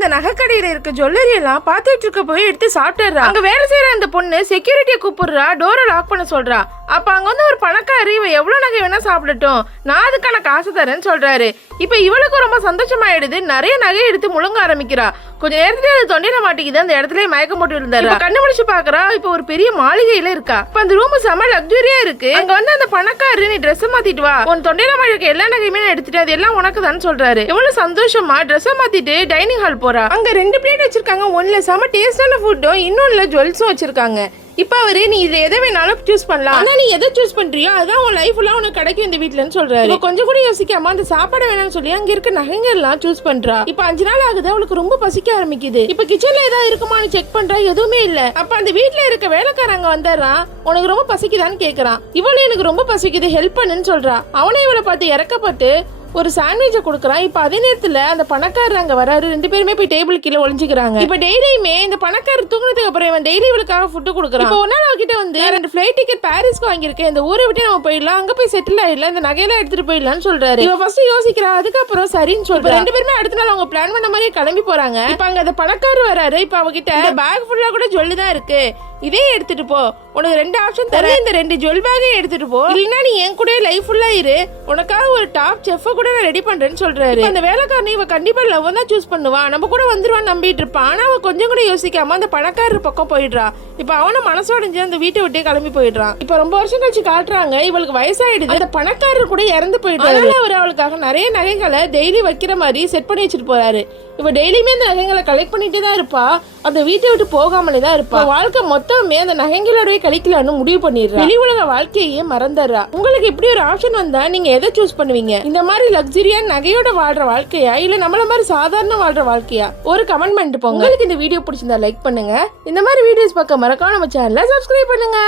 அந்த நகைக்கடையில இருக்க ஜுவல்லரி எல்லாம் பாத்துட்டு இருக்க போய் எடுத்து சாப்பிட்டுறா. அங்க வேலை செய்யற அந்த பொண்ணு செக்யூரிட்டியை கூப்பிடுறா, டோரை லாக் பண்ண சொல்றா. அப்ப அங்க வந்து ஒரு பணக்காரி இவ எவ்வளவு நகை வேணா சாப்பிடட்டும், நான் அதுக்கான காசு தரேன்னு சொல்றாரு. இப்ப இவளுக்கு ரொம்ப சந்தோஷமாயிடுது, நிறைய நகை எடுத்து முழுங்க ஆரம்பிக்கிறா. கொஞ்ச நேரத்துல அது தொண்டையில மாட்டிக்குது, அந்த இடத்துல மயக்கம் போட்டு இருந்தாரு. கண்ணு முடிச்சு பாக்குறா, இப்ப ஒரு பெரிய மாளிகையில இருக்கா. இப்ப அந்த ரூம் செம லக்ஸுரியா இருக்கு. அங்க வந்து அந்த பணக்காரரு, நீ ட்ரெஸ் மாத்திட்டு வா, உன் தொண்டையில மாட்டிருக்க எல்லா நகையுமே எடுத்துட்டு அது எல்லாம் உனக்கு தான் சொல்றாரு. எவ்வளவு சந்தோஷமா ட்ரெஸ் மாத்திட்டு டைனிங் ஹால் போறா. அங்க 2 பிளேட் வச்சிருக்காங்க, ஒன்னுல செம டேஸ்டான ஃபுட்டும் இன்னொன்னுல ஜுவல்ஸும் வச்சிருக்காங்க. இப்ப அவரு நீ இதுல எதை வேணாலும் சூஸ் பண்ணலாம், ஆனா நீ எதை சூஸ் பண்றியோ அதான் உன் லைஃப்ல உனக்கு கிடைக்கும் இந்த வீட்டுலன்னு சொல்றாரு. கொஞ்சம் கூட யோசிக்காம அந்த சாப்பாடு வேணாம்னு சொல்லி அங்க இருக்க நகைங்க எல்லாம் சூஸ் பண்றா. இப்ப 5 நாள் ஆகுது, அவளுக்கு ரொம்ப பசிக்க ஆரம்பிக்குது. இப்ப கிச்சன்ல ஏதாவது இருக்குமான்னு செக் பண்றா, எதுவுமே இல்ல. அப்ப அந்த வீட்டுல இருக்க வேலைக்காரங்க வந்துடுறான், உனக்கு ரொம்ப பசிக்குதான்னு கேக்குறான். இவளும் எனக்கு ரொம்ப பசிக்குது ஹெல்ப் பண்ணுன்னு சொல்றா. அவனே இவளை பார்த்து இறக்கப்பட்டு ஒரு சாண்ட்விச்சை கொடுக்குறான். இப்ப அதே நேரத்துல அந்த பணக்காரர் அங்க வராரு, 2 பேருமே போய் டேபிள் கீழே ஒளிஞ்சுக்கிறாங்க. இப்ப டெய்லியுமே இந்த பணக்காரர் தூங்குனதுக்கு அப்புறம் இவன் டெய்லி இவளுக்காக ஃபுட்டு கொடுக்குறான். இப்ப ஒரு நாள் அவகிட்ட வந்து 2 ஃபிளைட் டிக்கெட் பாரிஸ்க்கு வாங்கியிருக்கேன், இந்த ஊரை விட்டு நம்ம போயிடலாம், அங்க போய் செட்டில் ஆயிடலாம், இந்த நகையெல்லாம் எடுத்துட்டு போயிடலாம்னு சொல்றாரு. இவ ஃபர்ஸ்ட் யோசிக்கிறா, அதுக்கப்புறம் சரின்னு சொல்றா. 2 பேருமே அடுத்த நாள் அவங்க பிளான் பண்ண மாதிரியே கிளம்பி போறாங்க. இப்ப அங்க அந்த பணக்காரர் வராரு. இப்ப அவகிட்ட பேக் ஃபுல்லா கூட ஜுவல்லு தான் இருக்கு, இதே எடுத்துட்டு போ, உனக்கு 2 ஆப்ஷன் தரேன், இந்த 2 ஜுவல் பேக்கையும் எடுத்துட்டு போ, இல்லைன்னா நீ என் கூட லைஃப் ஃபுல்லா இரு, உனக்காக ஒரு டாப் செஃப் கூட நான் ரெடி பண்றேன்னு சொல்றாரு. அந்த வேலைக்காரனை இவ கண்டிப்பா லவ் தான் சூஸ் பண்ணுவா, நம்ம கூட வந்துருவான்னு நம்பிட்டு இருப்பான். ஆனா அவ கொஞ்சம் கூட யோசிக்காம அந்த பணக்காரர் பக்கம் போயிடுறா. இப்ப அவனை மனசோடைஞ்சு அந்த வீட்டை விட்டே கிளம்பி போயிடுறான். இப்ப ரொம்ப வருஷம் கழிச்சு காட்டுறாங்க, இவளுக்கு வயசாயிடுது, அந்த பணக்காரர் கூட இறந்து போயிடுறாரு. அவர் அவளுக்காக நிறைய நகைகளை டெய்லி வைக்கிற மாதிரி செட் பண்ணி வச்சுட்டு போறாரு. இவ டெய்லியுமே அந்த நகைகளை கலெக்ட் பண்ணிட்டே தான் இருப்பா, அந்த வீட்டை விட்டு போகாமலே தான் இருப்பா. வாழ்க்கை மொத்தமே அந்த நகைங்களோடவே கழிக்கலான்னு முடிவு பண்ணிடுறா. வெளி உலக வாழ்க்கையே மறந்துடுறா. உங்களுக்கு இப்படி ஒரு ஆப்ஷன் வந்தா நீங்க எதை சூஸ் பண்ணுவீங்க? இந்த மாதிரி லக்ஸரியா நகையோட வாழ்ற வாழ்க்கையா, இல்ல நம்மள மாதிரி சாதாரண வாழ்ற வாழ்க்கையா? ஒரு கமெண்ட் பண்ணிட்டு போங்க. உங்களுக்கு இந்த வீடியோ பிடிச்சிருந்தா லைக் பண்ணுங்க. இந்த மாதிரி வீடியோஸ் பார்க்க மறக்காம நம்ம சேனலை சப்ஸ்கிரைப் பண்ணுங்க.